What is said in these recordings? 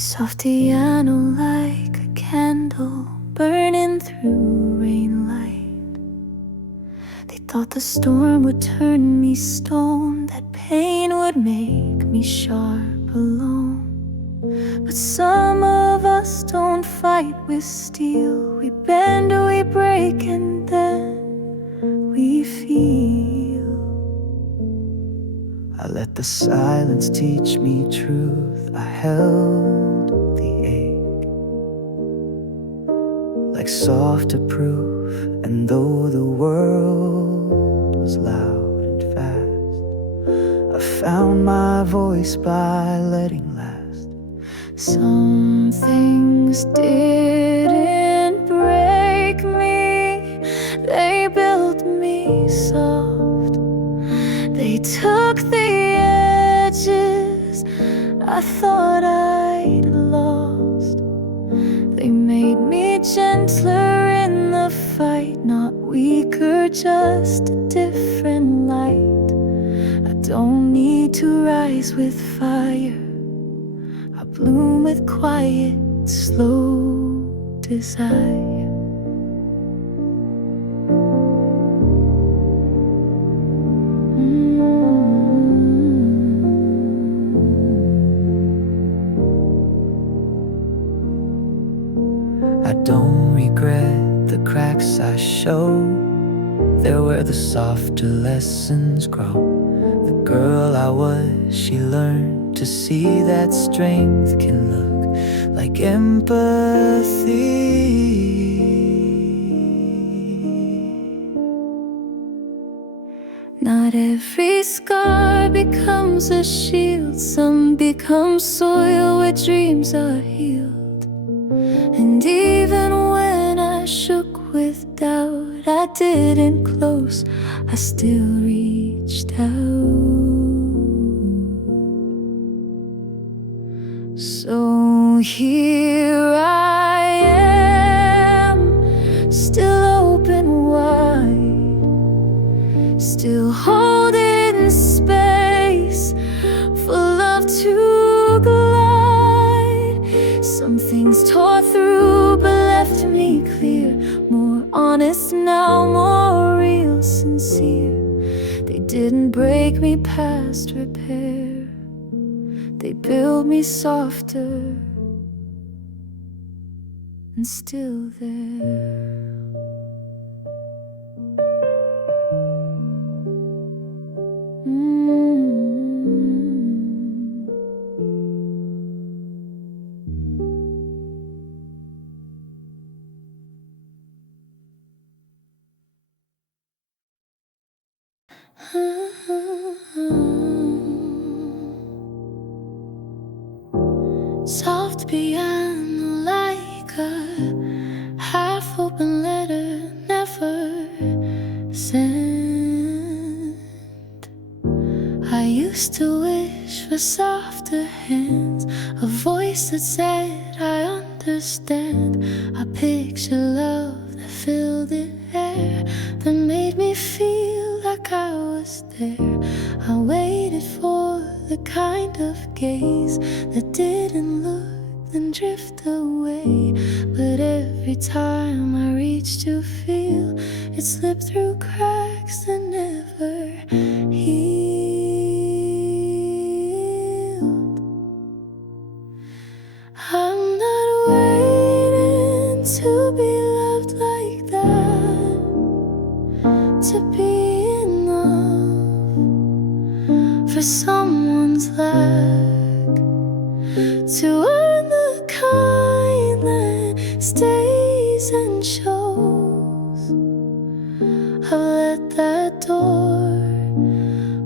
soft piano like a candle burning through rain light. They thought the storm would turn me stone, that pain would make me sharp alone. But some of us don't fight with steel. We bend, we break, and then we feel. I let the silence teach me truth. I held the ache like softer proof. And though the world was loud and fast, I found my voice by letting last. Some things didn't break me, they built me soft. They took the edges I thought I'd lost. They made me gentler in the fight, not weaker, just a different light. I don't need to rise with fire, I bloom with quiet, slow desire. I don't regret the cracks I showed. They're where the softer lessons grow. The girl I was, she learned to see that strength can look like empathy. Not every scar becomes a shield. Some become soil where dreams are healed. And even when I shook with doubt, I didn't close, I still reached out. So here I am, still open wide, still holding space for love to glide. Some things tore through but left me clear, more honest now, more real, sincere. They didn't break me past repair, they built me softer and still there. Soft piano like a half-open letter never sent. I used to wish for softer hands, a voice that said I understand. I picture love that filled the air, that made me feel like I was there. I waited for the kind of gaze that didn't look then drift away. But every time I reached to feel, it slipped through cracks that never healed. I'm not waiting to be loved like that, to be enough for someone's lack, to earn the kind that stays and shows. I've let that door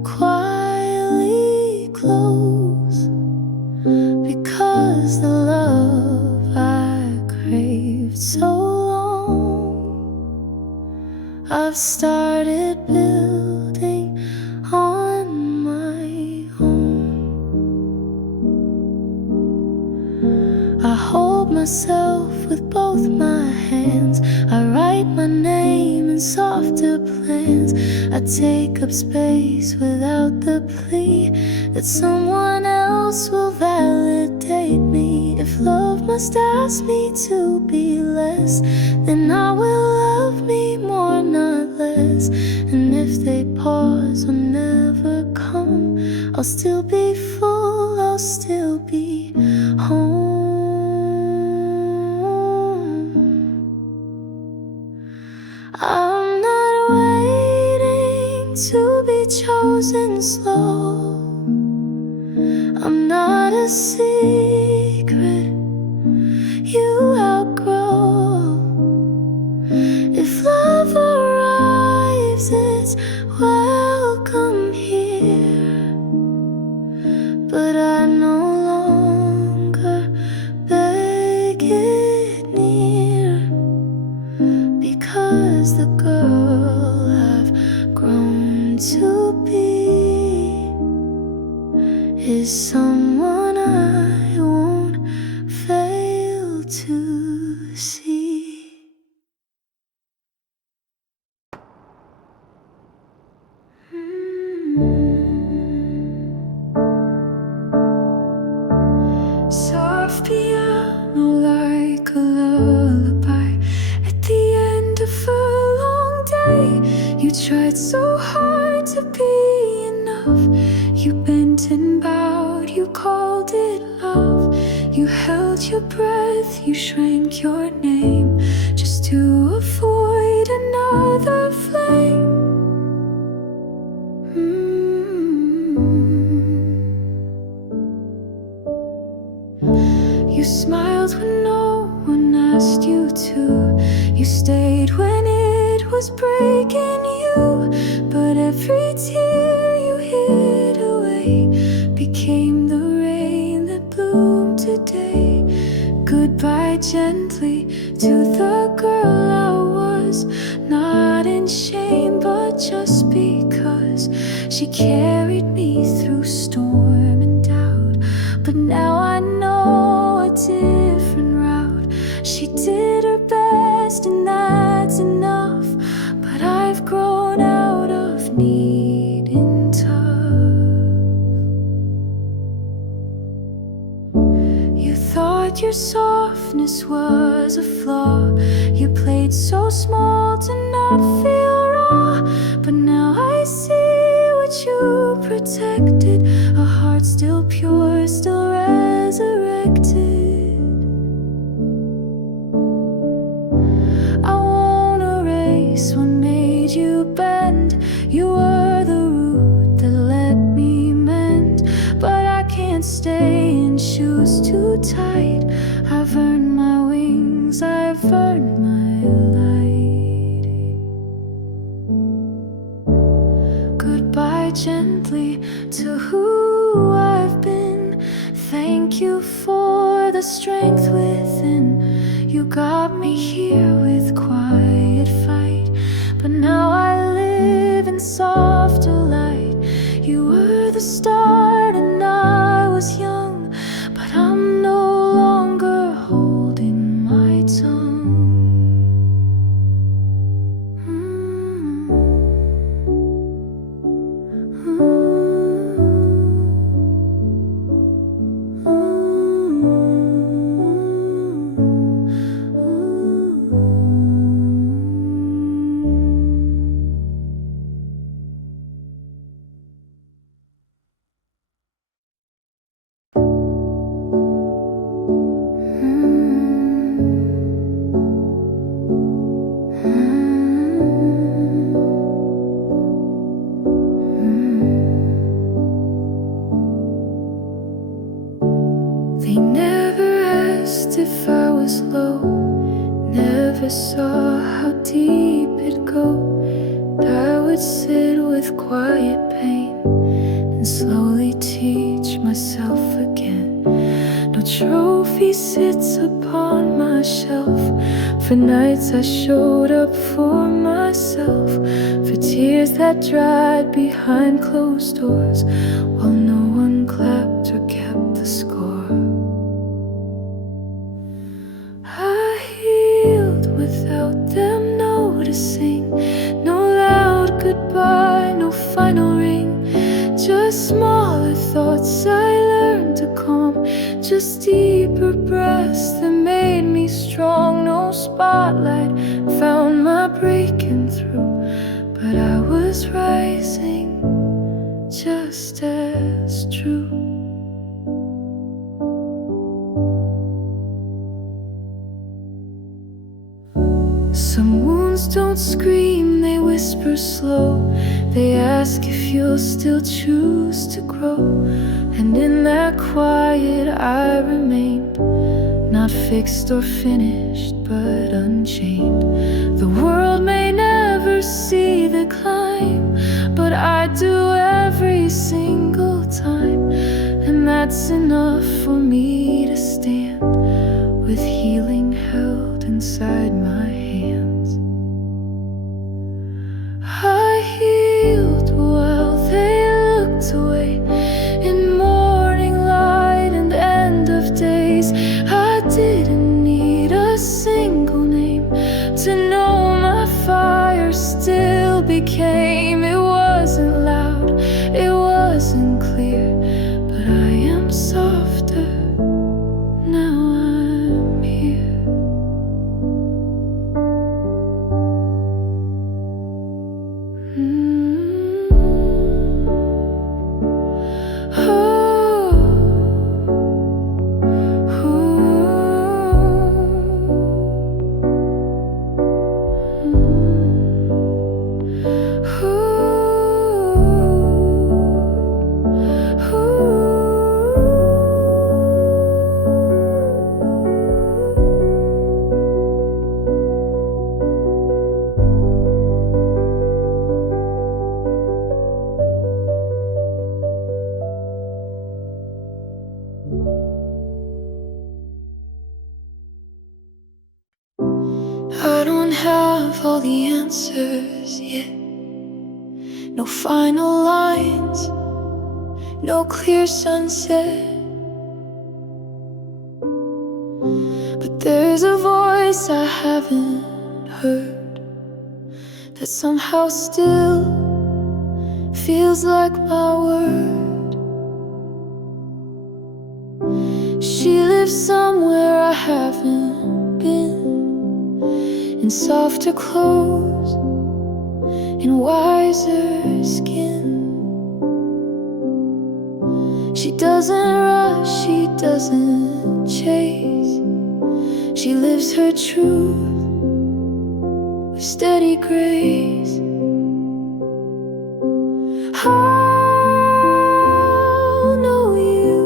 quietly close, because the love I craved so long, I've started building on my own. I hold myself with both my hands, I write my name in softer plans. I take up space without the plea that someone else will validate me. If must ask me to be less, then I will love me more, not less. And if they pause or never come, I'll still be full, I'll still be home. I'm not waiting to be chosen slow. I'm not a secret you outgrow. If love arrives, it's welcome here, but I no longer beg it near, because the girl I've grown to be is someone I won't fail to see. Soft piano like a lullaby at the end of a long day. You tried so hard to be enough. You bent and bowed, you called it love. You held your breath, you shrank your name just to avoid another flame. You smiled when no one asked you to. You stayed when it was breaking you. But every tear you hid away became the rain that bloomed today. Goodbye gently to the girl I was, not in shame but just because she carried me through storm and doubt. But now I know a different route. She did her best and that's enough, but I've grown out of needing tough. You thought your softness was a flaw. You played so small to not feel raw, but now I see what you protected. A heart still pure, still resurrected. I won't erase what made you bend. You were the root that let me mend, but I can't stay in shoes too tight. I've earned my wings, I've earned my light. Goodbye gently to who I've been. Thank you for the strength within. You got me here with quiet fight, but now I live in softer light. You were the start and I was young, but I'm no longer holding my tongue. They never asked if I was low, never saw how deep it'd go. I would sit with quiet pain and slowly teach myself again. No trophy sits upon my shelf. For nights I showed up for myself, for tears that dried behind closed doors, while no one clapped or kept the score. I healed without them noticing. No loud goodbye, no final ring, just smaller thoughts I learned to calm, just deeper breaths that made me strong. No spotlight found my breaking through, but I was rising just as true. Some wounds don't scream, they whisper slow. They ask if you'll still choose to grow. And in that quiet I remained, not fixed or finished, but unchained. The world may never see the climb, but I do every single time. And that's enough for me to stand with healing held inside my hands. I healed while they looked away, in morning light and end of days. I didn't need a single name to know my fire still became. It wasn't loud, it wasn't clear, but I am softer now. I'm here. I don't have all the answers yet. No final lines, no clear sunset. But there's a voice I haven't heard that somehow still feels like my word. She lives somewhere I haven't been, in softer clothes, in wiser skin. She doesn't rush, she doesn't chase. She lives her truth with steady grace. I'll know you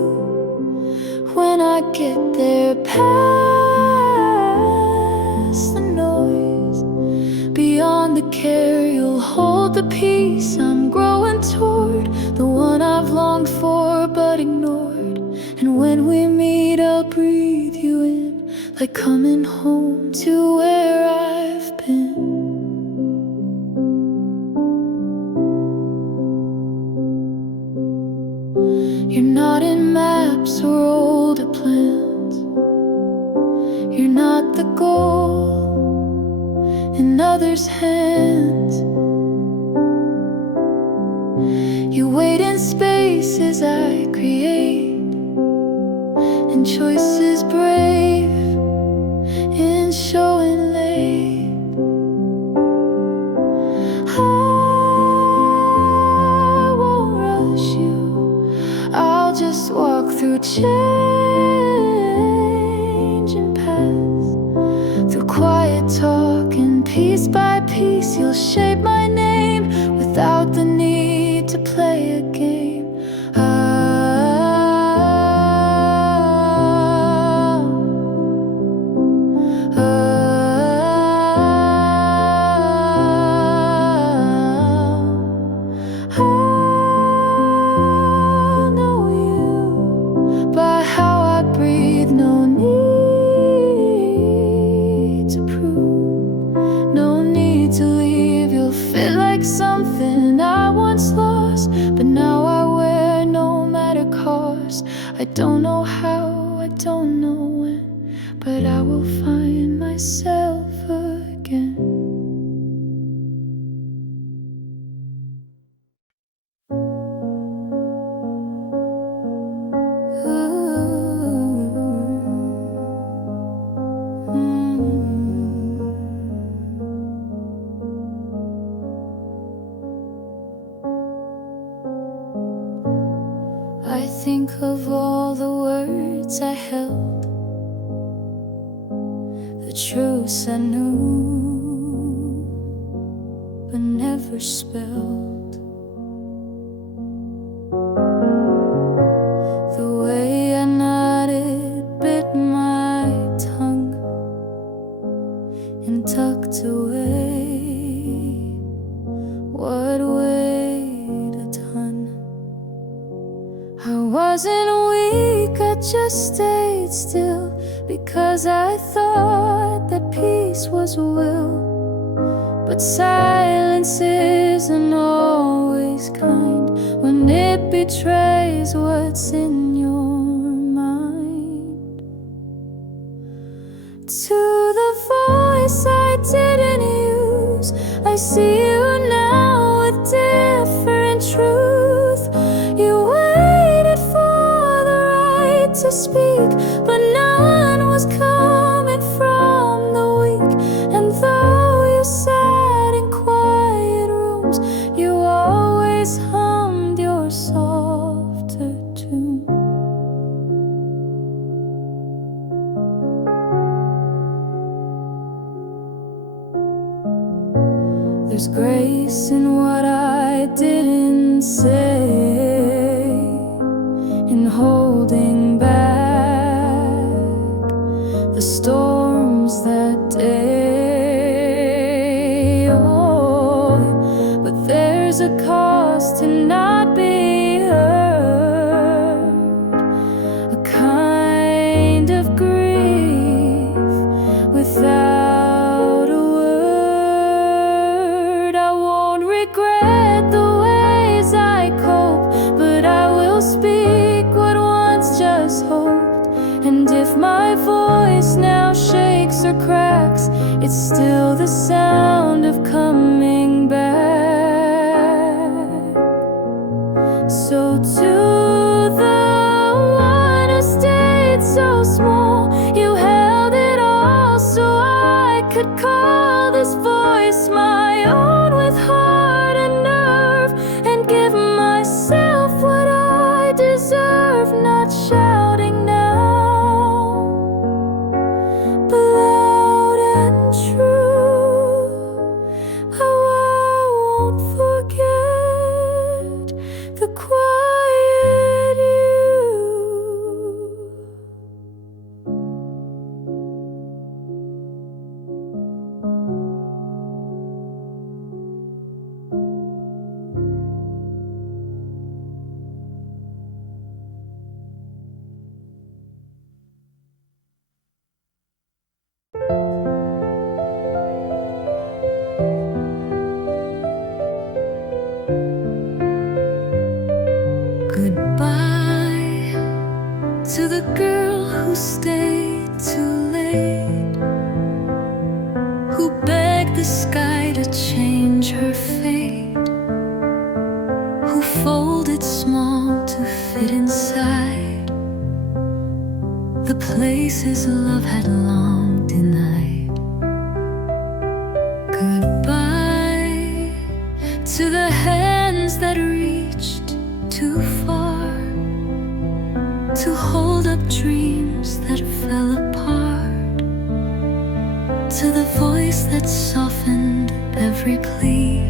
when I get there, past the noise, beyond the care. You'll hold the peace I'm growing toward, the one I've longed for but ignored. And when we meet, I'll breathe you in, like coming home to where I've been. You're not in maps or older plans. You're not the goal in others' hands. You wait in spaces I create, and choices brave in showing late. I won't rush you, I'll just walk through change and paths, through quiet talk, and piece by piece you'll shape my name without the need to play a game. I don't know how, I don't know when, but I will find myself again. Ooh. truths I knew but never spilled. The way I nodded, bit my tongue and tucked away what weighed a ton. I wasn't weak, I just stayed still because I thought that peace was will. But silence isn't always kind when it betrays what's in your mind. To the voice I didn't use, I see you now with different truth. You waited for the right to speak, but none was coming from the weak. And though you sat in quiet rooms, you always hummed your softer tune. There's grace in what I didn't say, in holding back the storms that day. Oh, but there's a cost to not be heard, a kind of grief without a word. I won't regret the ways I cope, but I will speak what once just hoped. And if my voice now shakes or cracks, it's still the sound of coming back. So to the one who stayed so small, you held it all so I could call this voice my own, with heart and nerve, and give myself what I deserve. Not shouting now, but loud and true. Oh, I won't forget the quiet you. Goodbye to the girl who stayed too late, who begged the sky to change her fate, who folded small to fit inside the places love had long denied. Goodbye to the hands that reached too far to hold up dreams that fell apart, to the voice that softened every plea,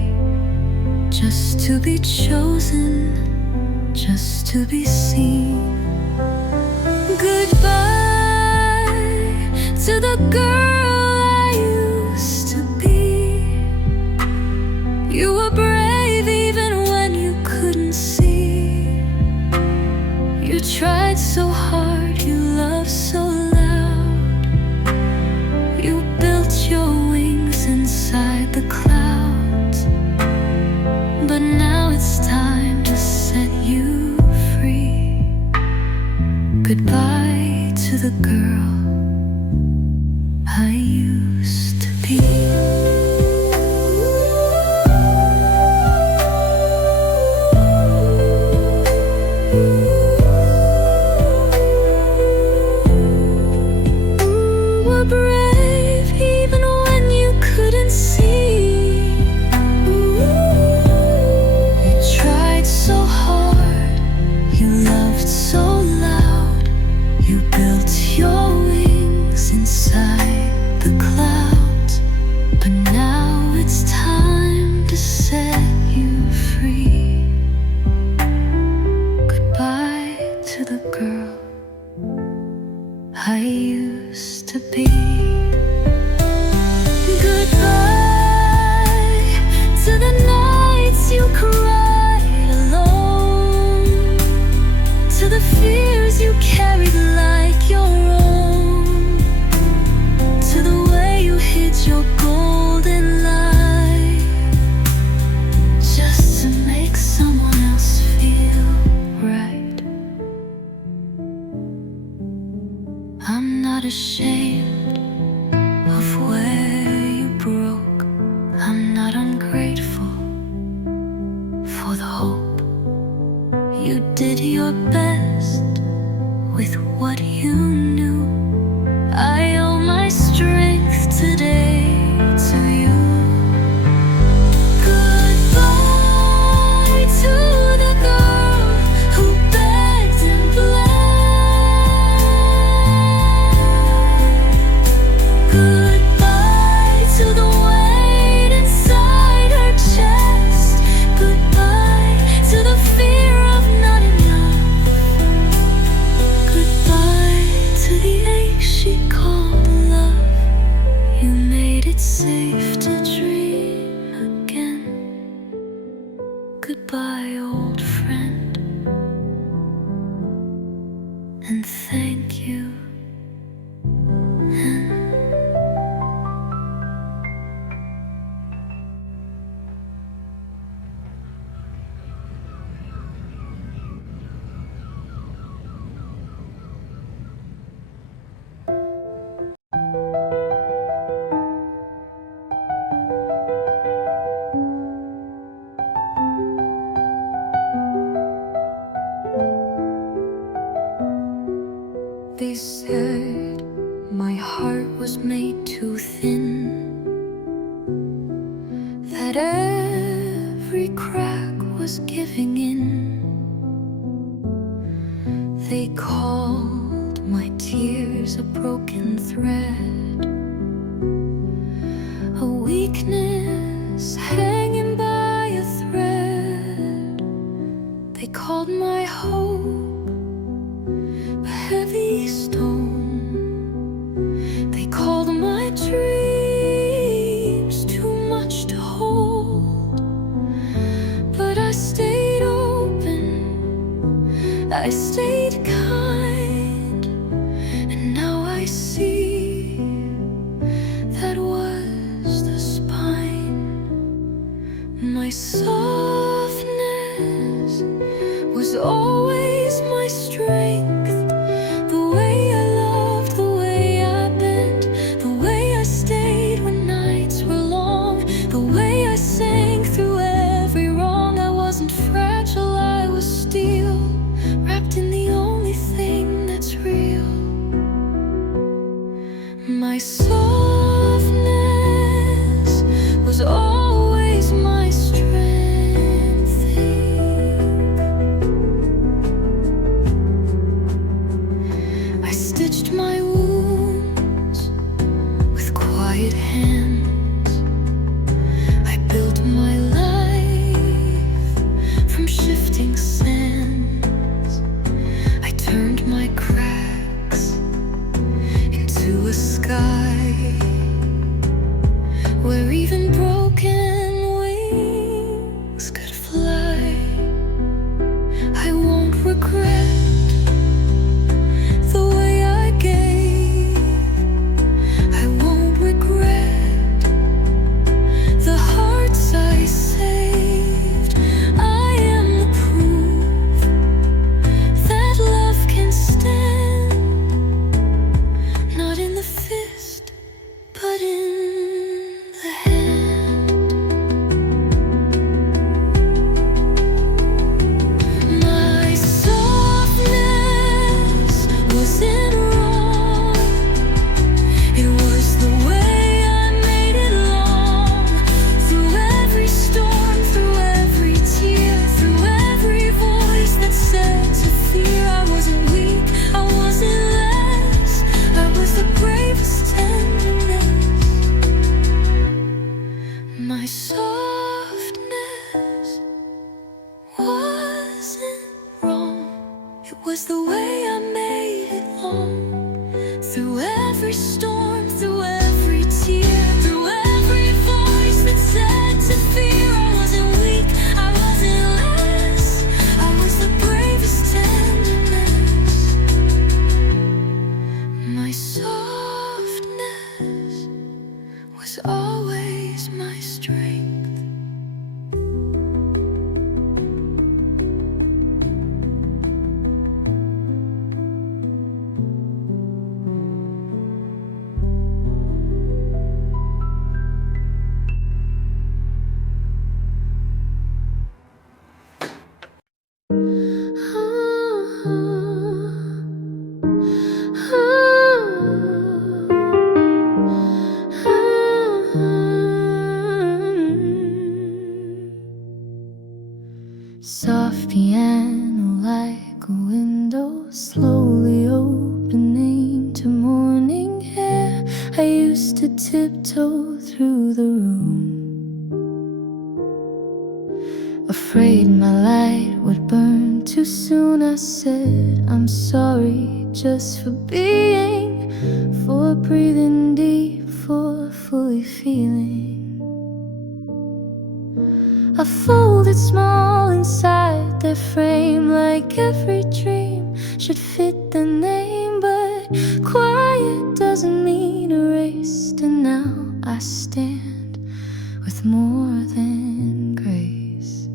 just to be chosen, just to be seen. Goodbye to the girl I used to be. You were brave even when you couldn't see. You tried so hard, you loved so loud. You built your wings inside the clouds, but now it's time to set you free. Goodbye to the girl I used to be. Were brave even when you couldn't see. You tried so hard, you loved so loud. You built your wings inside the clouds. be. Goodbye to the nights you cried alone, to the fears you carried like your own, to the way you hid your golden light just to make someone else feel right. I'm not ashamed of where you broke. I'm not ungrateful for the hope. You did your best with what you knew. I owe my strength today to you. Goodbye to the girl who begged and bled. Goodbye to the weight inside her chest. Goodbye to the fear of not enough. Goodbye to the ache she called love. You made it safe to dream again. Goodbye, old friend, and thank you. They said my heart was made too thin, that every crack was giving in. They called my tears a broken thread, a weakness hanging by a thread. They called my hope a heavy stone. They called my dreams too much to hold. But I stayed open, I stayed kind, and now I see that was the spine. My softness was always my strength. The way I loved, the way I bent, the way I stayed when nights were long, the way I sang through every wrong. I wasn't fragile, I was steel, wrapped in the only thing that's real. My softness was always my strength. I stitched my wounds with quiet hands. I built my life from shifting sands. I turned my cracks into a sky where even broken wings could fly. I won't regret the way I gave. I won't regret the hearts I saved. I am the proof that love can stand, not in the fist, but in the hand. was always my strength. Soft piano like a window slowly opening to morning air. I used to tiptoe through the room, afraid my light would burn too soon. I said, I'm sorry just for being, for breathing deep, for fully feeling. I folded small inside their frame, like every dream should fit the name. But quiet doesn't mean erased, and now I stand with more than grace.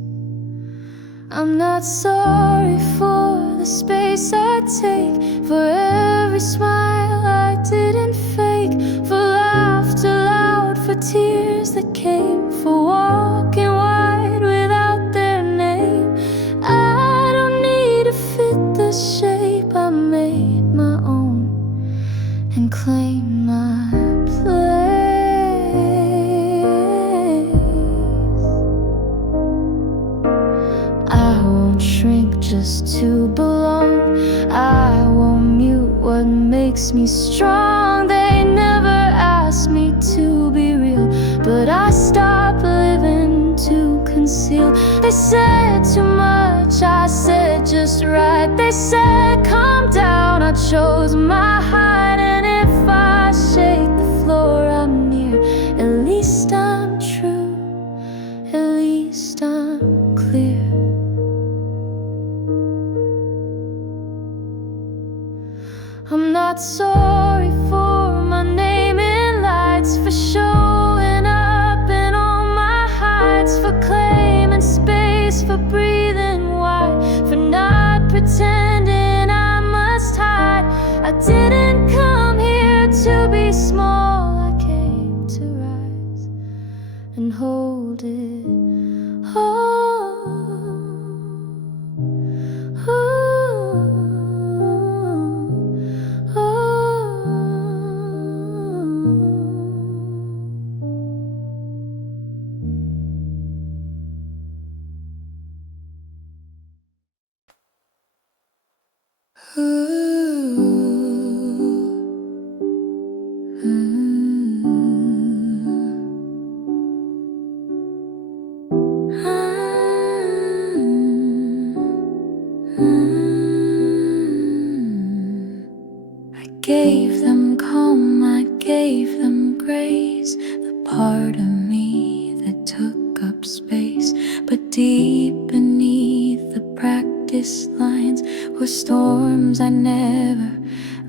I'm not sorry for the space I take, for every smile I didn't fake, for laughter loud, for tears that came, for walking wide without their name. I don't need to fit the shape, I made my own and claim my place. I won't shrink just to belong, I won't mute what makes me strong. They never asked me to be real, but I stopped living to conceal. They said too much, I said just right. They said calm down, I chose my height. And if I shake the floor I'm near, at least I'm true, at least I'm clear. I'm not sorry for my name in lights, for showing up in all my heights, for claiming space, for breathing wide, for not pretending I must hide. I didn't come here to be small, I came to rise and hold it all. I gave them calm, I gave them grace, the part of me that took up space. But deep beneath the practice lines were storms I never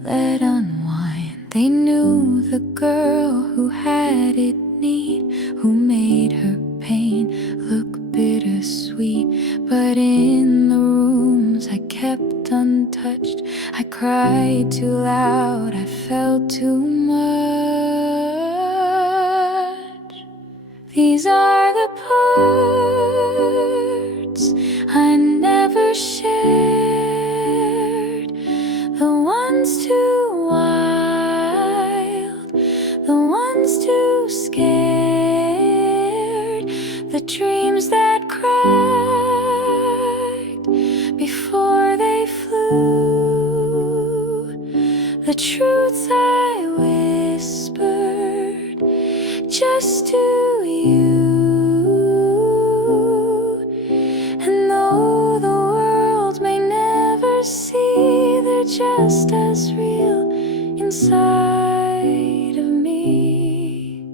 let unwind. They knew the girl who had it neat, who made her pain look bittersweet. But in the rooms I kept untouched, I cried too loud, I felt too much. These are the parts I never shared, the ones too wild, the ones too scared, the dreams that cracked before they flew, the truths I whispered just to you. And though the world may never see, they're just as real inside of me.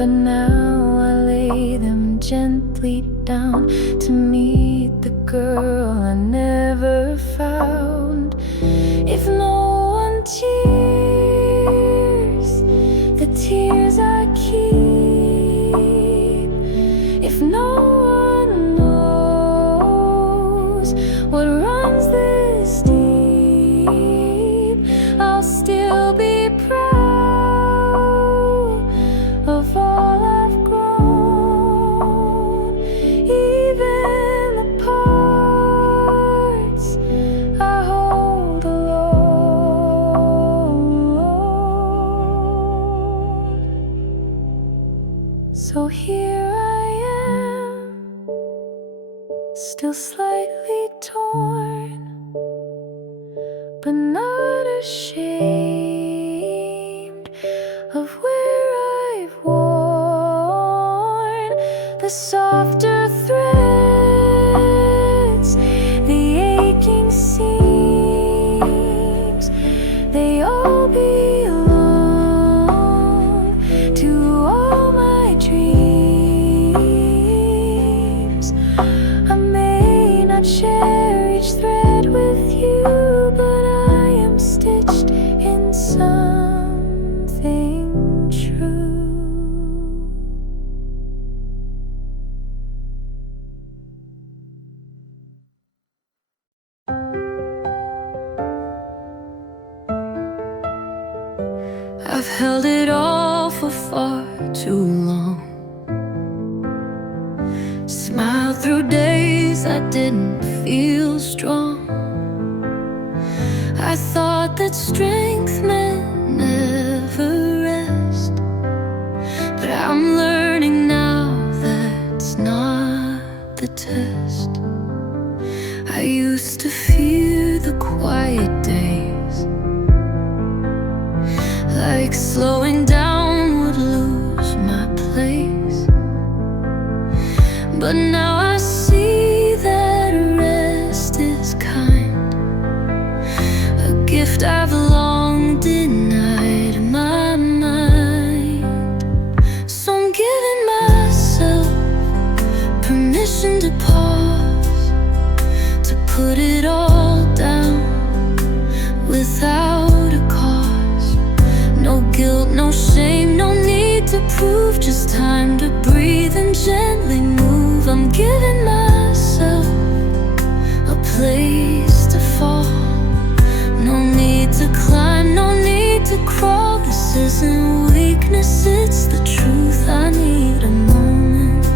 but now I lay them gently down to meet the girl I never found. If no one tears the tears I keep, if no one knows what runs this deep, I'll still be proud of all I've grown, even the parts I hold alone. So here I am, still slightly torn, but not ashamed of where I've worn the softer threads, the aching seams. They all belong to all my dreams. I may not share each thread with you, but I am stitched in something true. I've held it all for far too long, smiled through days I didn't feel strong. I thought that strength meant never rest, but I'm learning now that's not the test. I used to fear the quiet days, like slowing down would lose my place. But now I see that rest is kind, a gift I've long denied my mind. So I'm giving myself permission to pause, to put it all down without a cause. No guilt, no shame, no need to prove, just time to breathe and gently move. I'm giving myself a place to fall. No need to climb, no need to crawl. This isn't weakness, it's the truth. I need a moment,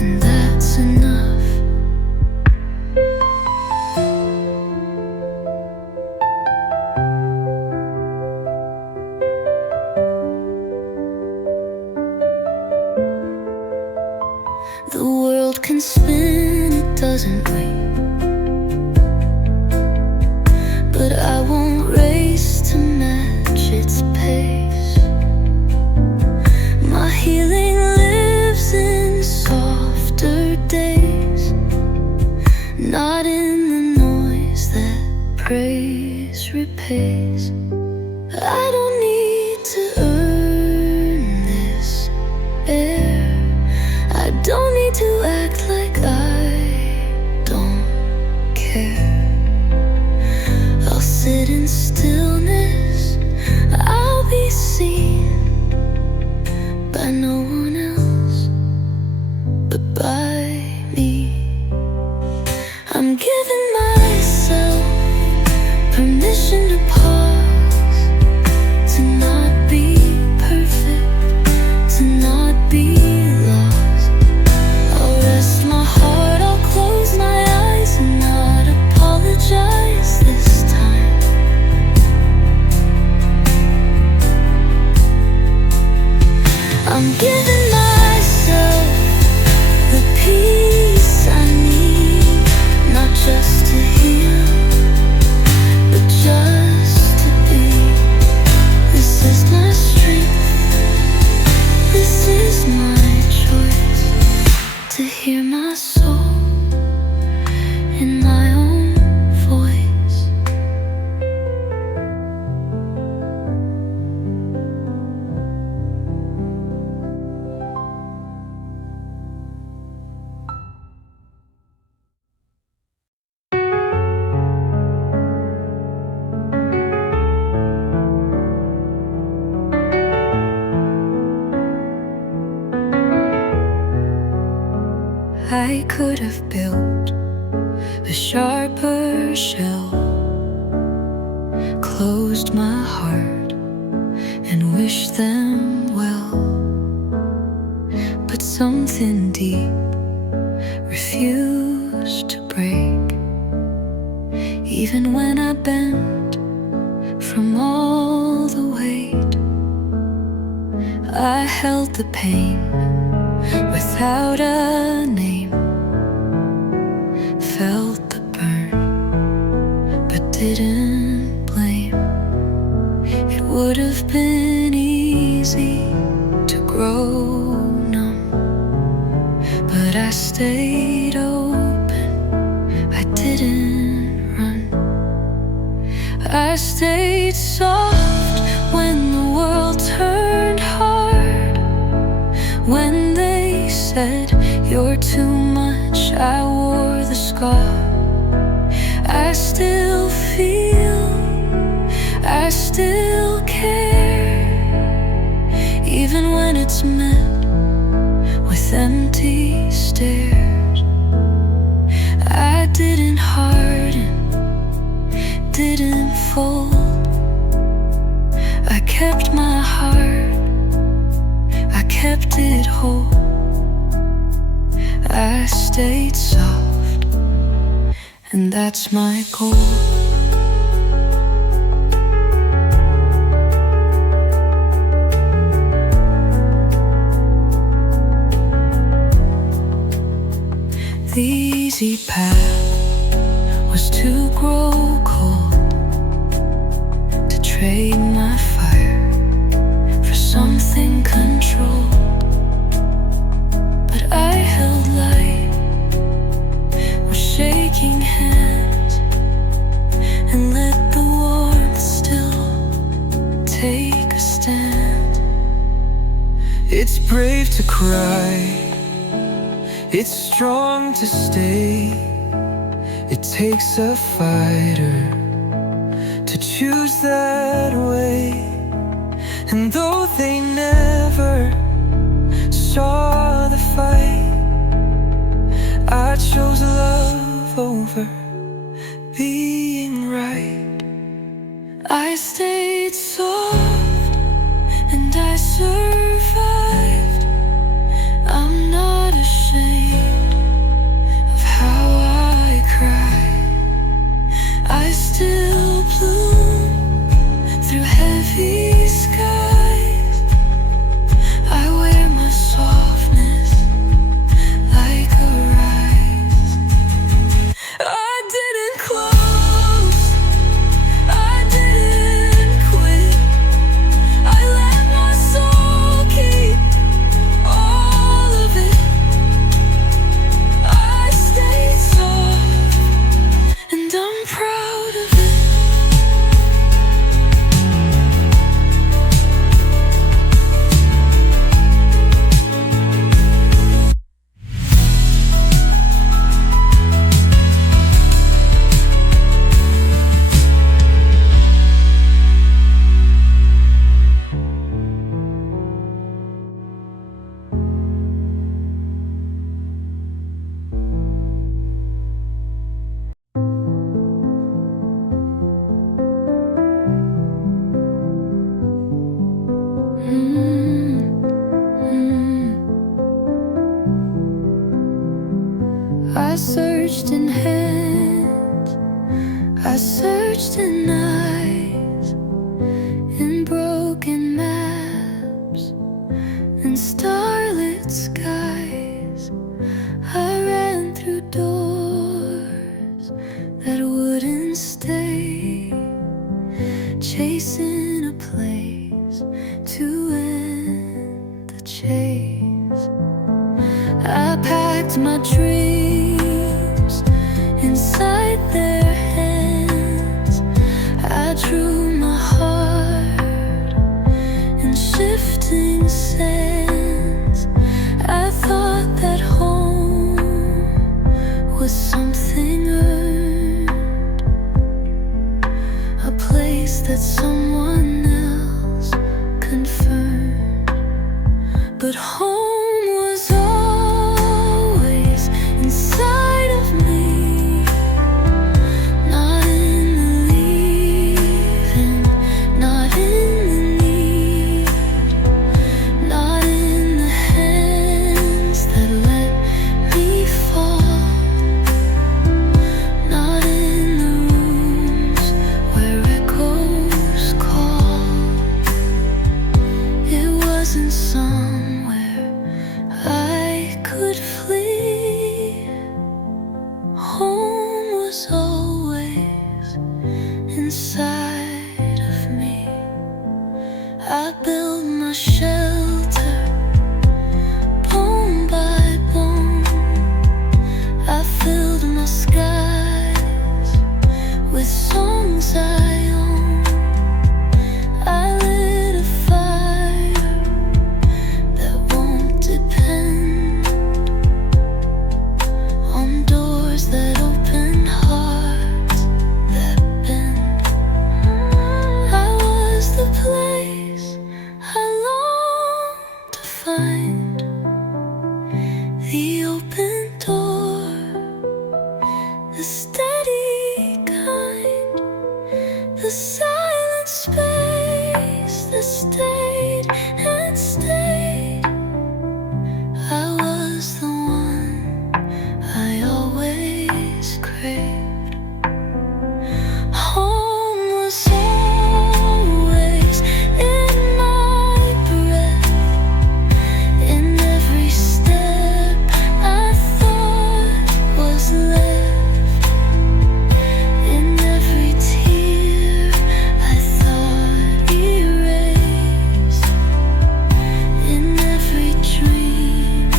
and that's enough. The world can spin, it doesn't wait, but I won't race to match its pace. My healing lives in softer days, not in the noise that praise repays. I don't need to earn this air, I don't need to act like I don't care. I'll sit in stillness, I'll be I could have built a sharper shell, closed my heart and wished them well. But something deep refused to break, even when I bent from all the weight. I held the pain without a name, felt the burn but didn't blame. It would have been easy to grow numb, but I stayed open, I didn't run. I stayed soft when the world turned hard, when they said you're too much. I wore the scar. I still feel, I still care, even when it's met with empty stares. I didn't harden, didn't fold. I kept my heart, I kept it whole. I stayed soft, and that's my goal. The easy path was to grow cold, to trade my fire for something controlled. But I held light with shaking hands and let the warmth still take a stand. It's brave to cry, it's strong to stay. It takes a fighter to choose that way. And though they never saw the fight, I chose love over being right. I stayed soft and I survived. I'm not ashamed of how I cried. I still bloom through heavy skies. I wear my softness like a rise. I didn't close, I didn't quit. I let my soul keep all of it. I stayed soft, and I'm proud of it. I searched in hands, I searched in eyes, in broken maps and starlit skies. I ran through doors that wouldn't stay, chasing a place to end the chase. I packed my dreams inside their hands. I drew my heart in shifting sands. I thought that home was something earned, a place that someone else confirmed. But home was always the open door, the steady kind, the silent space that stayed and stayed. I was the one I always craved. Home was always in my breath, in every step I thought was left, in every tear I thought erased, in every dream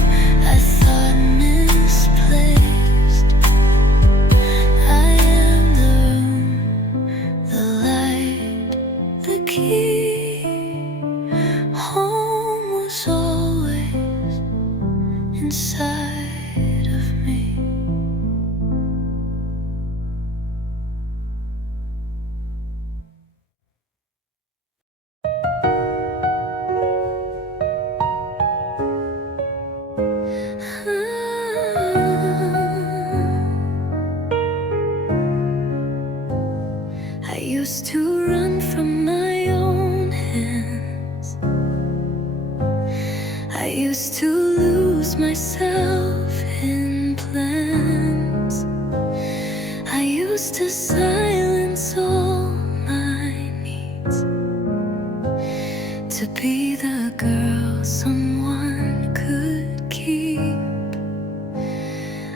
I thought misplaced. I am the room, the light, the key. Home was always inside of me. I used to run from my own hands. I used to lose myself in plans. I used to silence all my needs to be the girl someone could keep.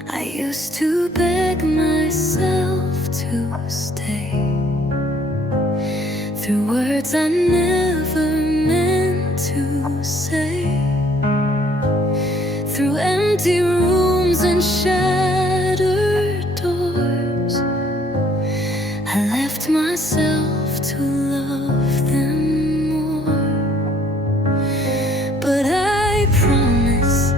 I used to beg myself to stay through words I never meant to say, through empty rooms and shattered doors. I left myself to love them more. But I promise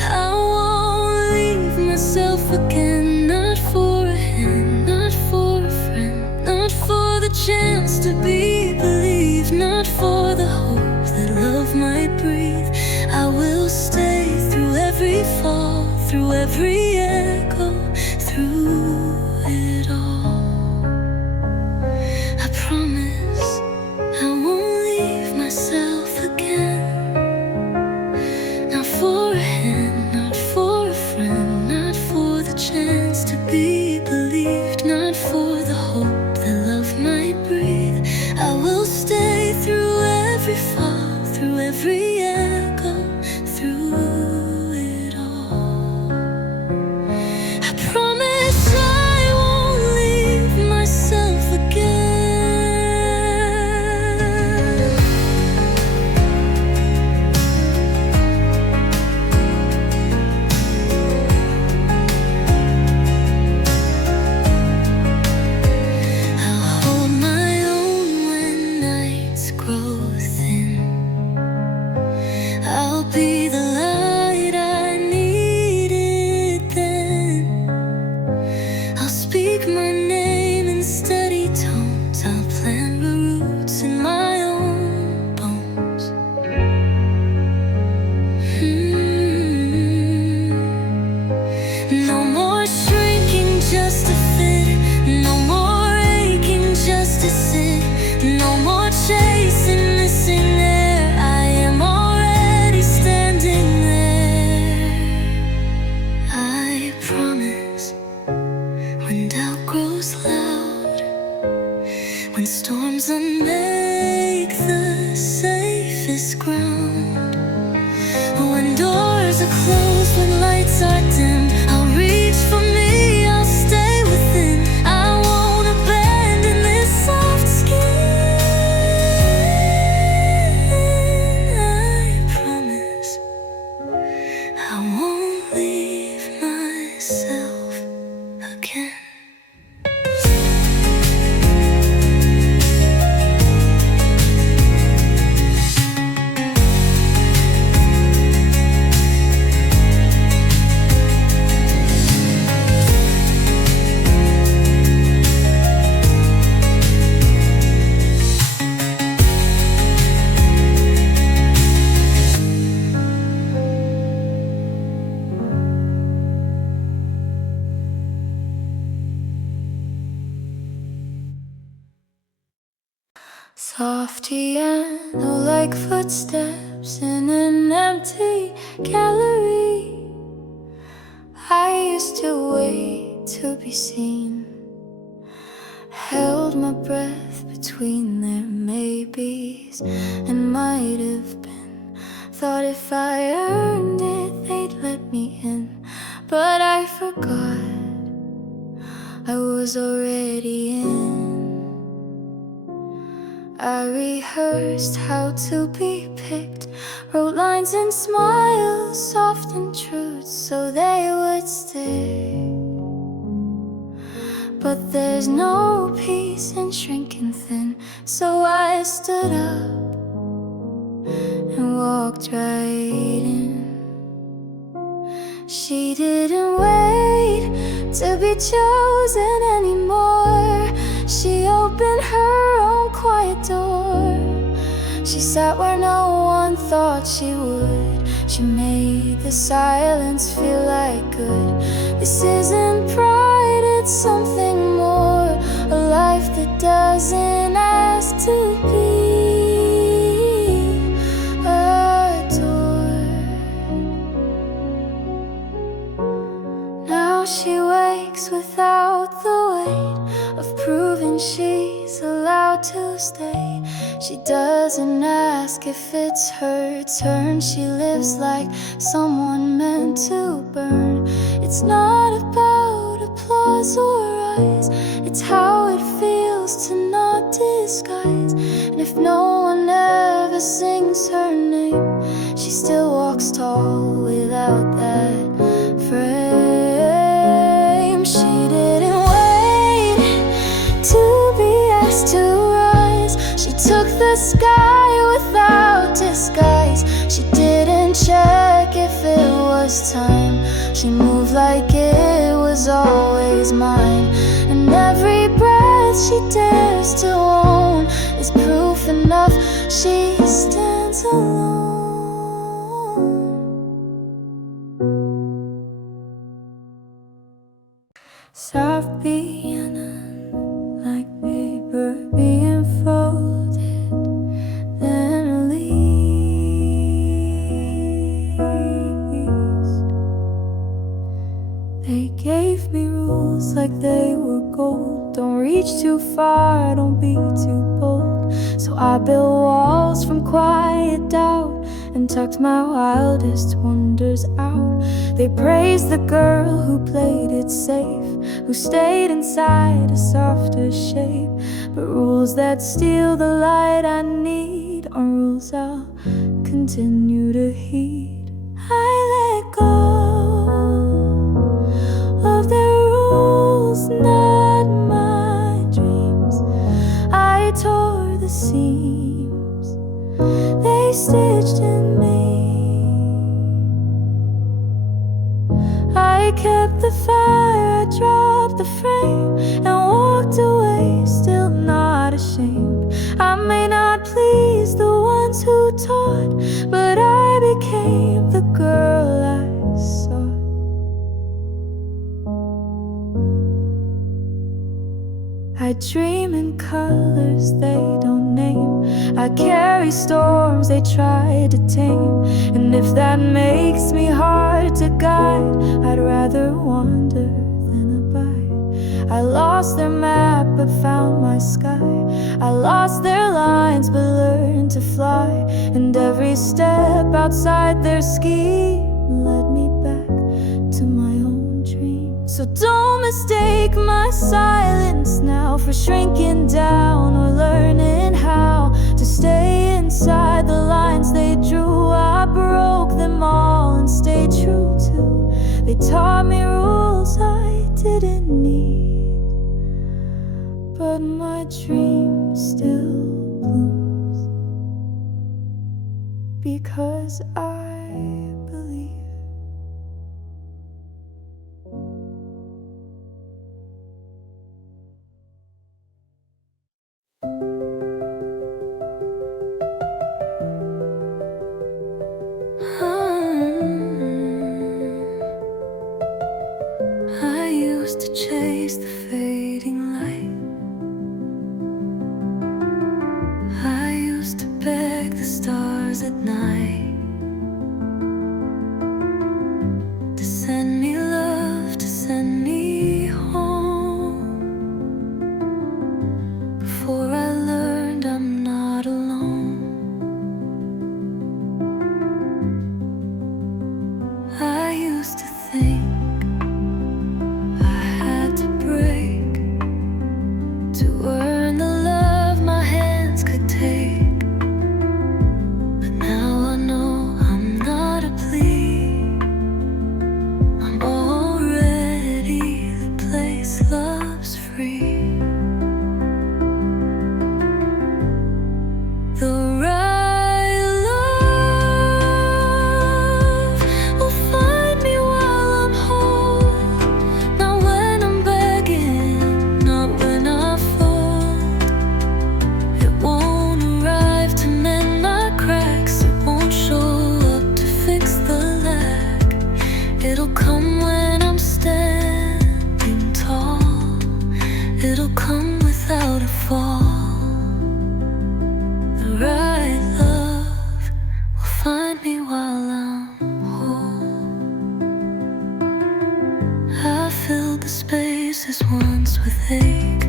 I won't leave myself again. Not for a hand, not for a friend, not for the chance to be believed, not for the hope that love might breathe. I will stay through every fall, through every echo, through it all. I promise I won't leave myself again. Not for a hand, not for a friend, not for the chance to be believed, not for the hope that love might breathe. I will stay through every fall, through every echo, through it all. I promise I won't leave myself again. I'll hold my own when nights grow thin. I'll be the light I needed then. I'll speak my name in steady tones. I'll plant the roots in my own bones. No more shrinking just to fit. No more aching just to sit. No more chasing missing air. I am already standing there. I promise when doubt grows loud, when storms unmake the safest ground, when doors are closed, when lights are dim, I'll reach for me, I'll stay within. I won't abandon this soft skin. I promise I won't leave myself again. Soft piano like footsteps in an empty gallery. I used to wait to be seen, held my breath between their maybes, and might have been thought if I earned it they'd let me in. But I forgot I was already in. I rehearsed how to be picked, wrote lines and smiles, soft and truths, so they would stay. But there's no peace in shrinking thin, so I stood up and walked right in. She didn't wait to be chosen anymore. She opened her own quiet door. She sat where no one thought she would. She made the silence feel like good. This isn't pride, it's something more. A life that doesn't ask to be adored. Now she wakes without the weight of proving she's allowed to stay. She doesn't ask if it's her turn. She lives like someone meant to burn. It's not about applause or rise, it's how it feels to not disguise. And if no one ever sings her name, she still walks tall without that frame. She didn't wait to be asked to rise. She took the sky without disguise. She didn't check if it was time. She moved like it was always mine. And every breath she dares to own is proof enough she stands alone. Soft piano like paper being folded, then released. They gave me rules like they were gold. Don't reach too far, don't be too bold. So I built walls from quiet doubt and tucked my wildest wonders out. They praised the girl who played it safe, who stayed inside a softer shape. But rules that steal the light I need are rules I'll continue to heed. I let go of their rules, not my dreams. I tore the seams they stitched in me. I kept the fire, I dropped the frame and walked away, still not ashamed. I may not please the ones who taught, but I became the girl I sought. I dream in colors they don't name. I carry storms they try to tame. And if that makes me hard to guide, I'd rather wander than abide. I lost their map but found my sky. I lost their lines but learned to fly. And every step outside their scheme led me back to my own dream. So don't mistake my silence now for shrinking down or learning how to stay inside the lines they drew. I broke them all and stayed true to. They taught me rules I didn't need, but my dream still blooms because I believe. I used to chase the fading light. I used to think I had to break to earn the love my hands could take. But now I know I'm not a plea. I'm already the place love's free. The right love will find me while I'm whole. Not when I'm begging, not when I fold. It won't arrive to mend my cracks. It won't show up to fix the lack. It'll come when I'm standing tall. It'll come without a fall. The right love will find me while I'm whole. I filled the spaces once with ache.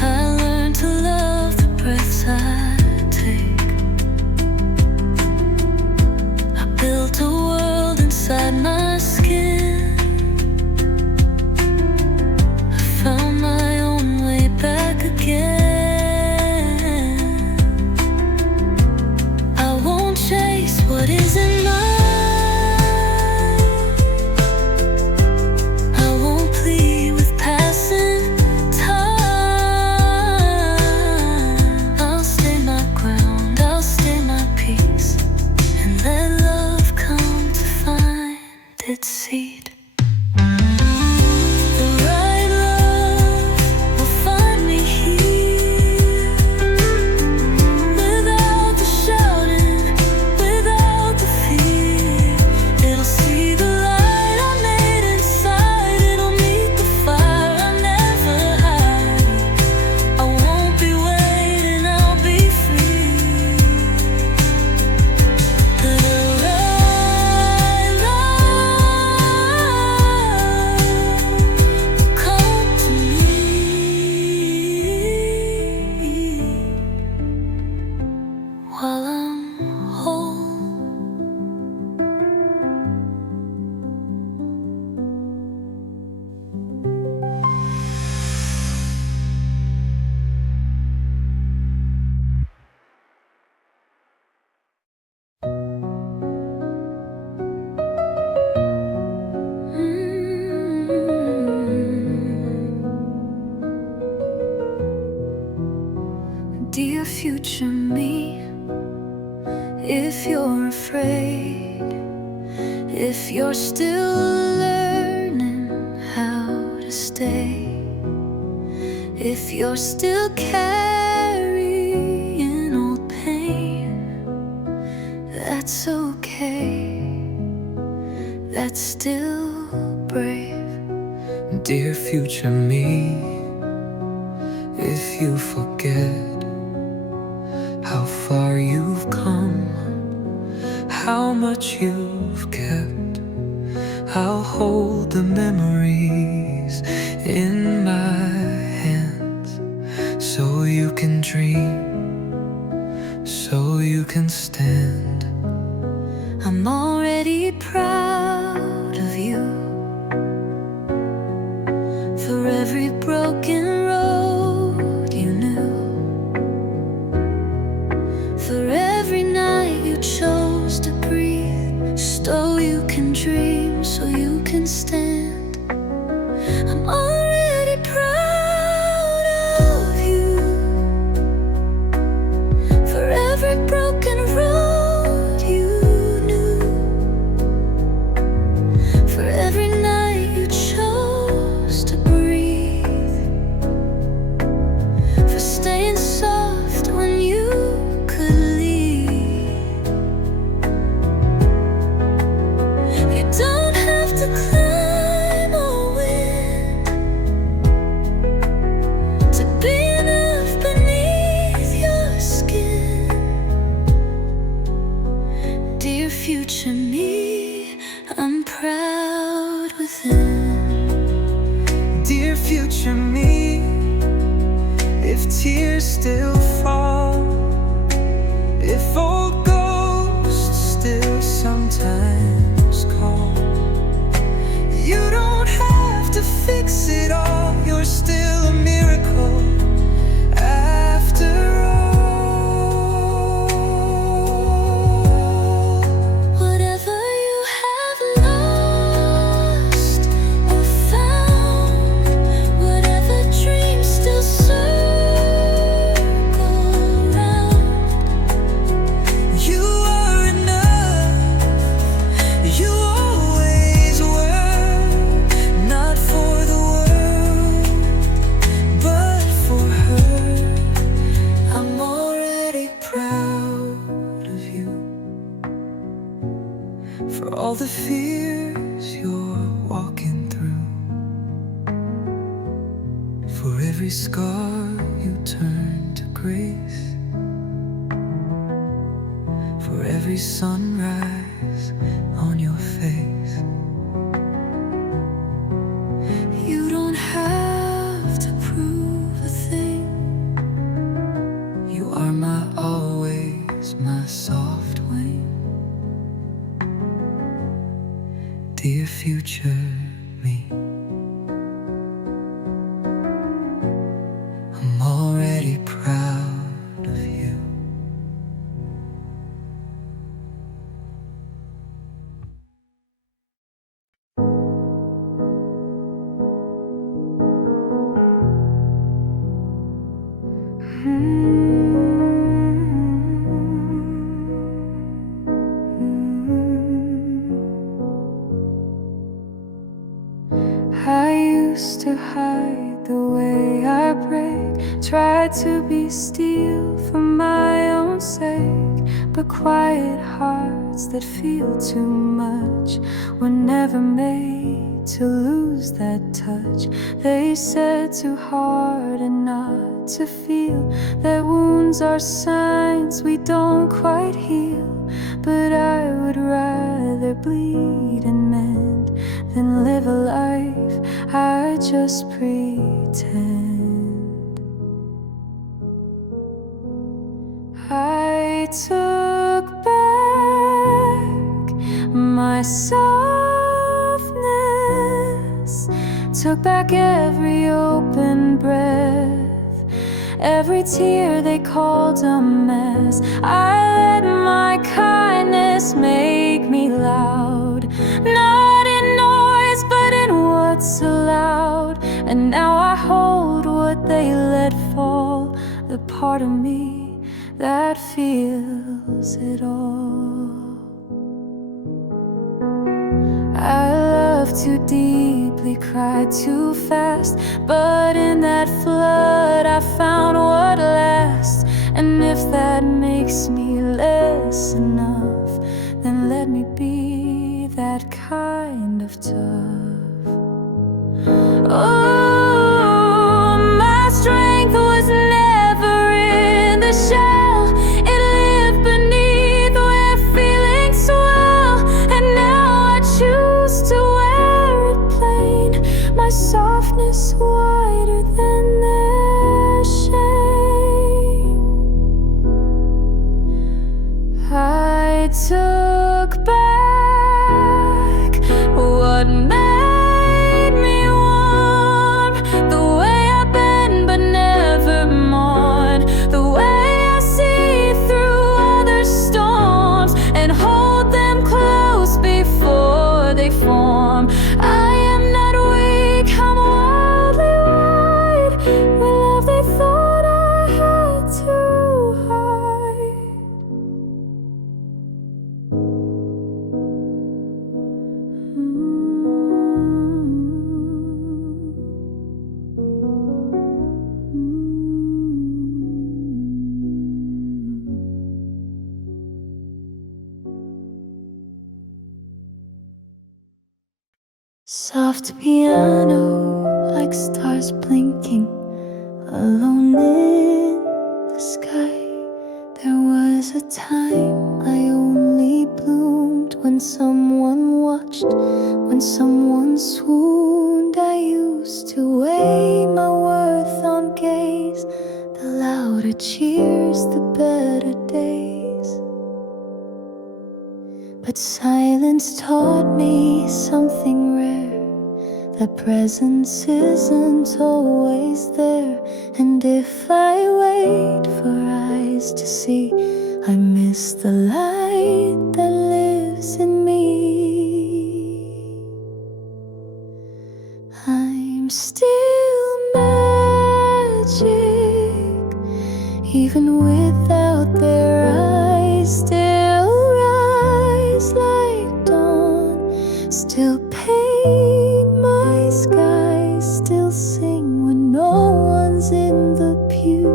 I learned to love the breaths I take. I built a world inside my skin. I found my own way back again. I won't chase what isn't mine. I won't plead with passing time. I'll stay my ground, I'll stay my peace, and let love come to find its seed. The right love will find me here, without the shouting, without the fear. It'll see the light I made inside. It'll meet the fire I never hide. I won't be waiting, I'll be free. The right love will come to me while I'm whole. Dear future me, if you're afraid, if you're still learning how to stay, if you're still carrying old pain, that's okay, that's still brave. Dear future me, if you forget how far you've come, how much you've kept, I'll hold the memories in my hands, so you can dream, so you can stand. I'm already proud of you for every broken road you knew, for every night you chose to breathe, so you can dream, so you can stand. I'm already proud of you for every broken road you knew, for every night you chose to breathe, for staying soft when you could leave. You don't have to climb or win to be enough beneath your skin. Dear future me, I'm proud within. Dear future me, if tears still fall, if old ghosts still sometimes sometimes call. You don't have to fix it all, you're still a miracle after all. Whatever you have lost or found, whatever dreams still circle round, You are enough, you always were. Not for the world, but for her. I'm already proud of you, for all the fears you're walking through, for every scar you turn to grace, for every sunrise on your face. You don't have to prove a thing. You are my always, my soft wing. Dear future me, I'm already proud of you. I used to hide the way I break, tried to be still for my own sake, but quiet hearts that feel too much were never made to lose that touch. They said to harden not to feel, that wounds are signs we don't quite heal, but I would rather bleed and mend than live a life I just pretend. I took back my softness, took back every open breath, every tear they called a mess. I let my kindness make me loud, not in noise but in what's allowed. And now I hold what they let fall, the part of me that feels it all. I love too deeply, cried too fast, but in that flood I found what lasts. And if that makes me less enough, then let me be that kind of tough. Oh, my strength was never in the shell, it lived beneath where feelings swell. And now I choose to wear it plain, my softness wider than their shame. I took back what made me warm, the way I bend but never mourn, the way I see through other storms and hold them close before they form. I am not weak, I'm wildly wide, with love they thought I had to hide. Soft piano, like stars blinking, alone in the sky. There was a time I only bloomed when someone watched, when someone swooned. I used to weigh my worth on gaze, the louder cheers, the better days. But silence taught me something rare, that presence isn't always there. And if I wait for eyes to see, I miss the light that lives in me. I'm still magic, even without their eyes. Still rise like dawn, still paint my skies, still sing when no one's in the pew,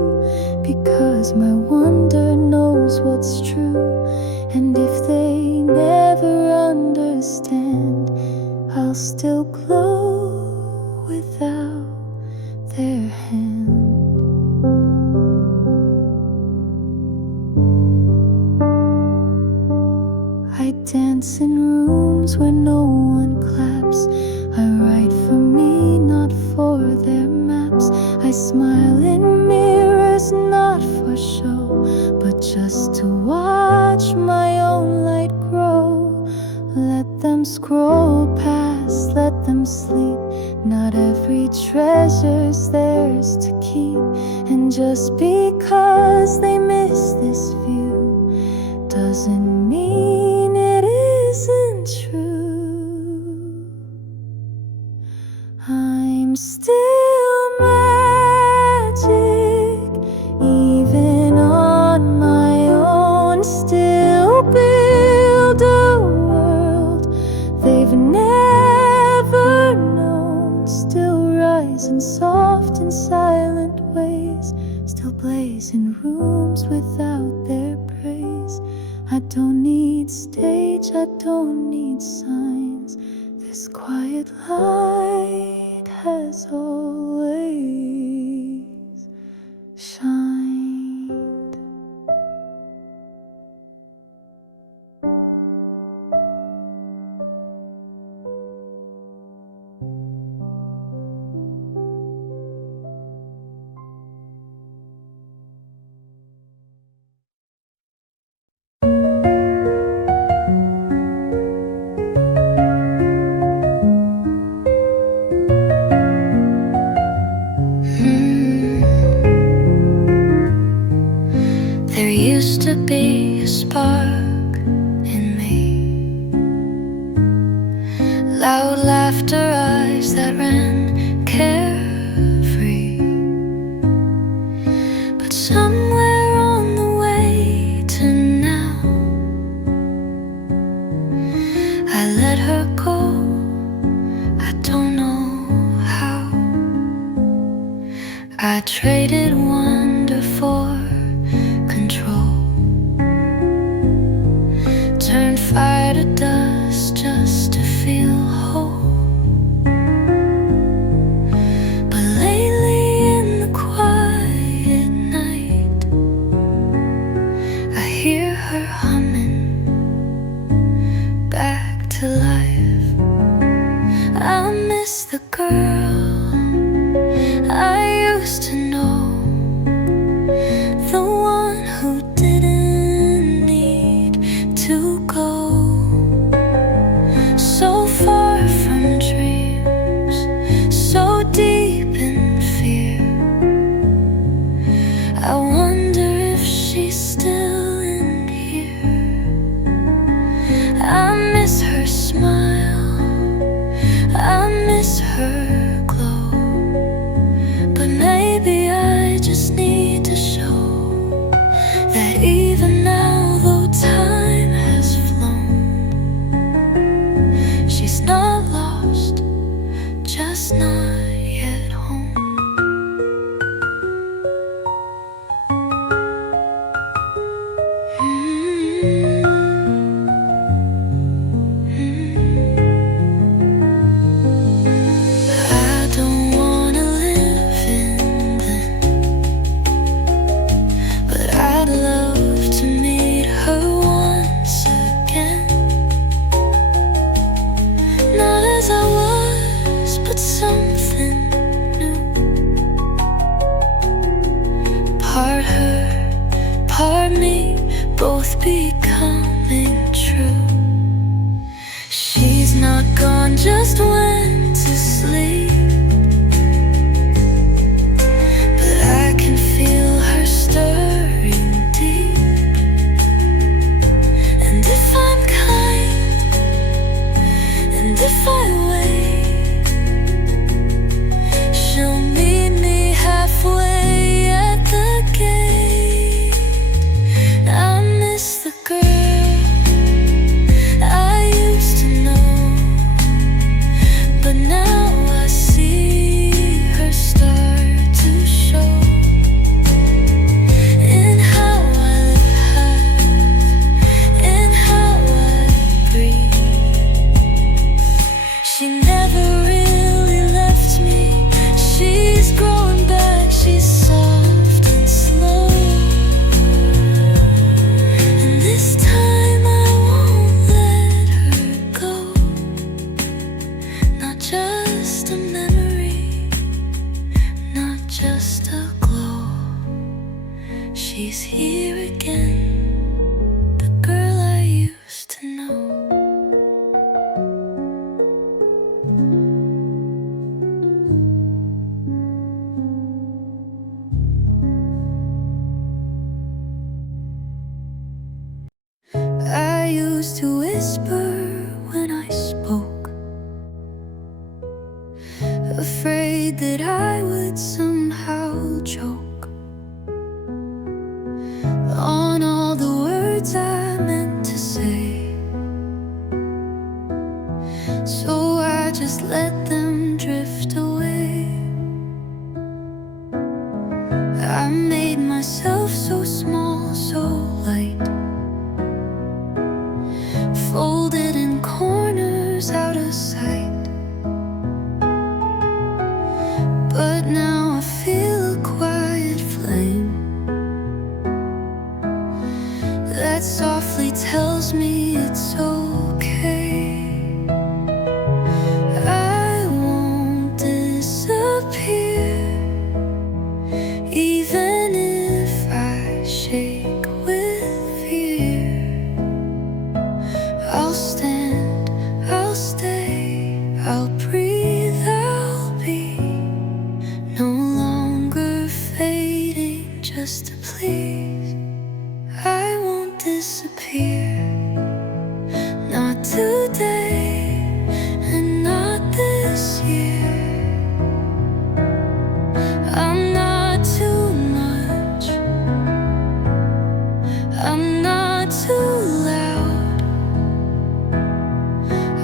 because my wonder knows what's true. And if they never understand, I'll still glow without their hand. I dance in rooms where no one claps. I write for me, not for their maps. I smile in mirrors, not for show, but just to watch my own light grow. Let them scroll past, let them sleep. Not every treasure's theirs to keep. And just because they miss this view doesn't mean it isn't true. I'm still magic, even on my own. Still build a world they've never known. Still rise in soft and silent ways. Still blaze in rooms without their praise. I don't need stage, I don't need signs. This quiet light has always shined. There used to be a spark in me, loud laughter, eyes that ran carefree. But somewhere on the way to now, I let her go. I don't know how. I traded wonder for control, turned fire to dust just to feel whole. But lately in the quiet night, I hear her humming back to life. I miss the girl I used to know, the one who didn't need to go so far from dreams, so deep in fear. I wonder if she's still in here. I miss her smile, I miss her glow, but maybe just went to sleep, but I can feel her stirring deep. And if I'm kind, and if I wait, she'll meet me halfway at the gate. I miss the girl I used to know, but now I see her start to show in how I laugh, in how I breathe. She never really left me. She's growing back, she's soft and slow. And this time I won't let her go. Not just a memory, not just a glow. She's here again, the girl I used to know. I used to whisper when I spoke, afraid that I would somehow choke on all the words I meant to say. So I just let them drift away. I made myself so small, so light, folded in corners out of sight. But now I feel a quiet flame that softly tells me it's okay. I won't disappear, even if I shake with fear. I'll stand, I'll stay, I'll breathe, I'll be no longer fading just to please. I won't disappear, not today and not this year. I'm not too much, I'm not too loud,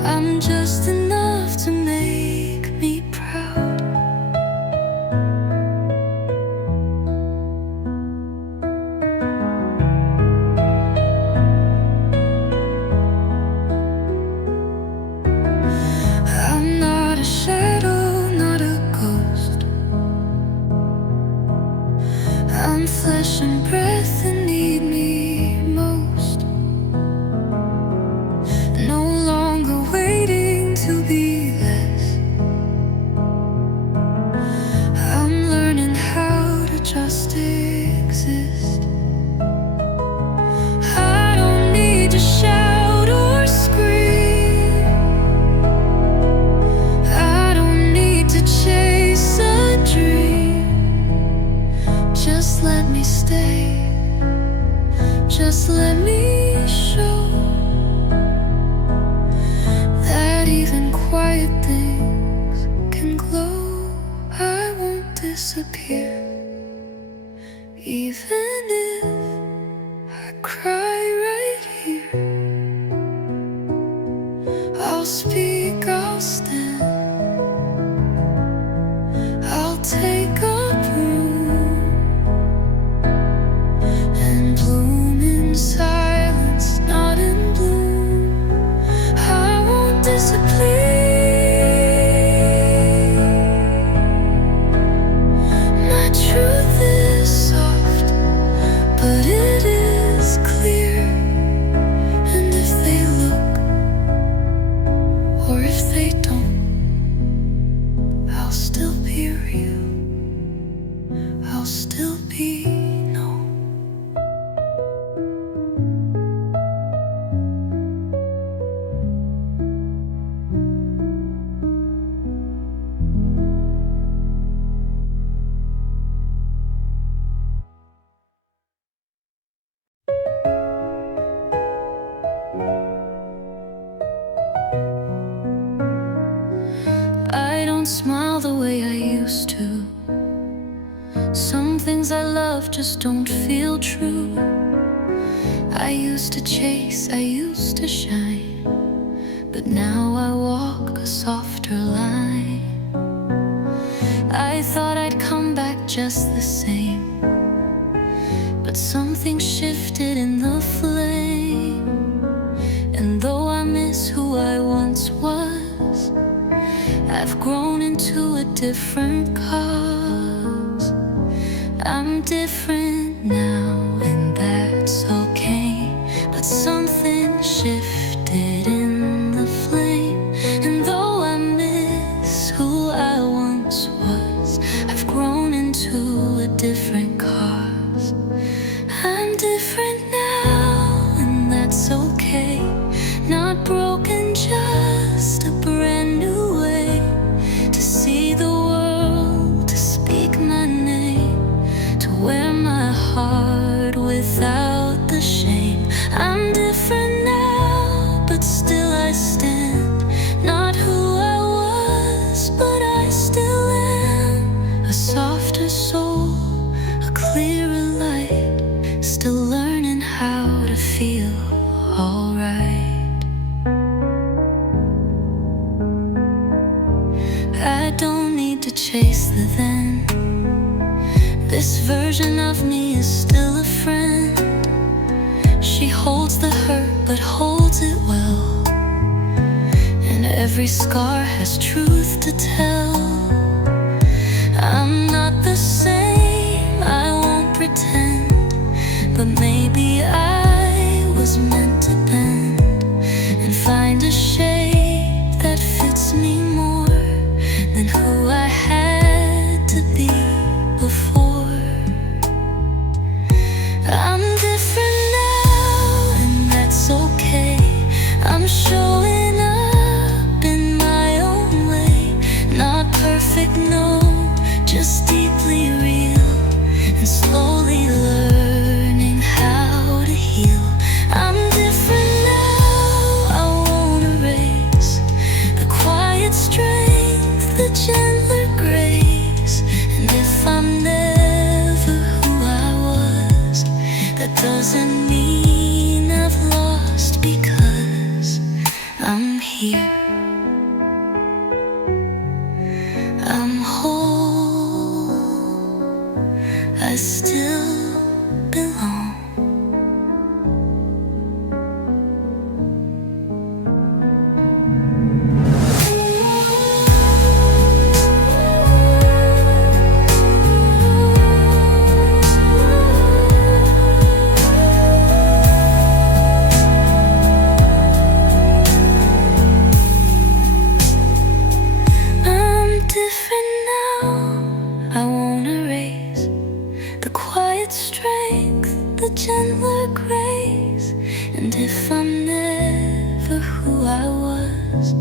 I'm just enough to make me proud. I'm not a shadow, not a ghost. I'm flesh and breath that need me most. No longer waiting to be less. I'm learning how to just exist. I don't need to shout or scream. I don't need to chase a dream. Just let me stay. Just let me show that even quiet things can glow. I won't disappear, even if I cry right here. I'll speak, I'll stand, I'll take up room and bloom in silence, not in bloom. I won't disappear. My truth is soft, but it is clear. And if they look, or if they don't, don't smile the way I used to. Some things I love just don't feel true. I used to chase, I used to shine, but now I walk a softer line. I thought I'd come back just the same, but something shifted in the flame. And though I miss who I once was, I've grown into a different cause. I'm different now, and that's okay. But something shifted in the flame. And though I miss who I once was, I've grown into a different cause. I'm different now, and that's okay. Not broken, just a brand new way to see the world, to speak my name, to wear my heart without the shame. I'm different now, but still I stand. Not who I was, but I still am. A softer soul, a clearer light, still learning how to feel alright. I don't need to chase the then. This version of me is still a friend. She holds the hurt but holds it well, and every scar has truth to tell. I'm not the same, I won't pretend, but maybe I was meant to bend and find a shape that fits me more than who I had to be before. I'm different now, and that's okay. I'm showing up in my own way. Not perfect, no, just deeply real, and slowly learning how to heal. I'm different now, I won't erase the quiet strength, the gentler grace. And if I'm never who I was, that doesn't mean I've lost, because I'm here. I'm whole, I still belong. The gentler grace. And if I'm never who I was,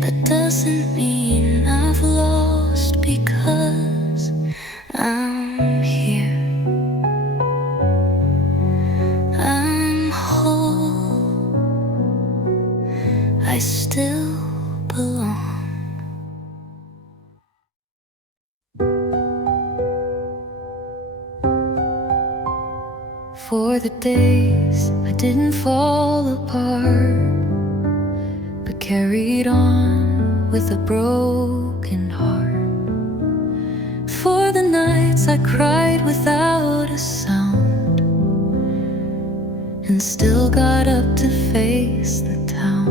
that doesn't mean I've lost, because I'm here. I'm whole, I still belong. For the days I didn't fall apart, but carried on with a broken heart. For the nights I cried without a sound, and still got up to face the town.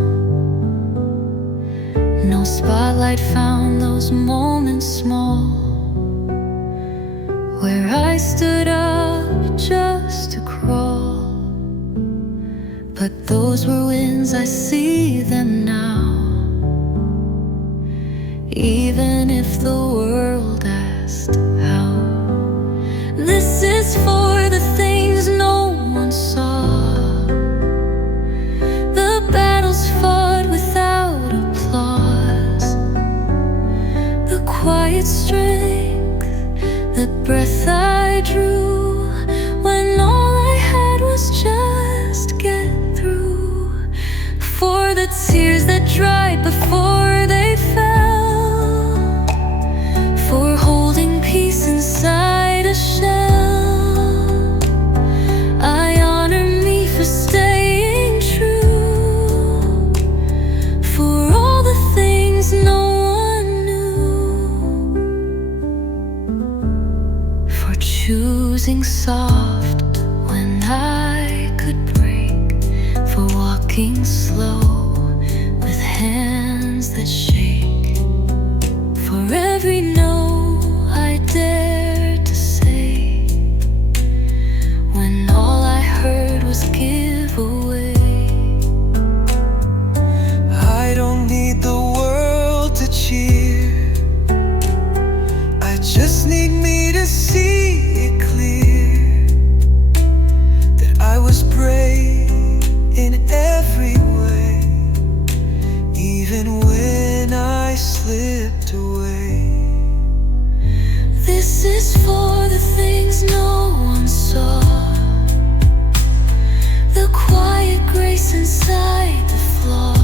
No spotlight found those moments small, where I stood up just to crawl. But those were wins, I see them now. Even if the world asked how. This is for the things no one saw, the battles fought without applause, the quiet strength, the breath I drew when all I had was just get through. For the tears that dried before they fell, bruising soft when I could break, for walking slow with hands that shake, for every no I dared to say when all I heard was give away. I don't need the world to cheer, I just need me to see it clear that I was brave in every way, even when I slipped away. This is for the things no one saw, the quiet grace inside the flaw,